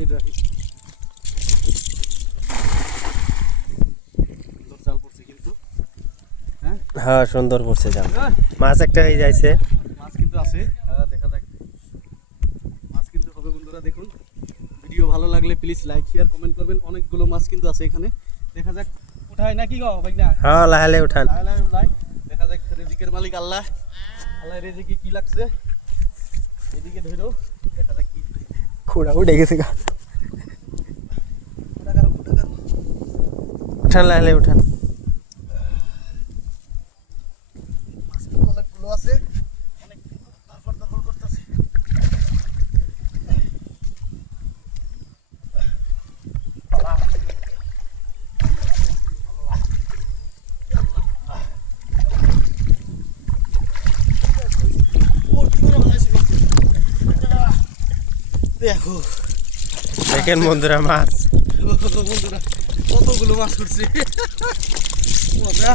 রহমানির রহিম। জাল পড়ছে কিন্তু, হ্যাঁ সুন্দর পড়ছে জাল। মাছ একটা হয়ে যাইছে, মাছ কিন্তু আছে। দেখা যাক, মাছ কিন্তু হবে বন্ধুরা। দেখুন, ভিডিও ভালো লাগলে প্লিজ লাইক শেয়ার কমেন্ট করবেন। অনেকগুলো মাছ কিন্তু আছে এখানে। দেখা যাক উঠায় নাকি গো ভাই না? হ্যাঁ লাহালে উঠান। দেখা যাক রিজিকের মালিক আল্লাহ, আল্লাহ রিজিকে কি লাগছে এদিকে ধরো। দেখা যাক কি খুঁড়া উঠে গেছে গা। উঠান লাহালে উঠান। মাছ কিন্তু অনেকগুলো আছে, অনেক তারপর করতেছে। দেখো দেখেন বন্ধুরা মাছ, বন্ধুরা কতগুলো মাছ করছে। মজা।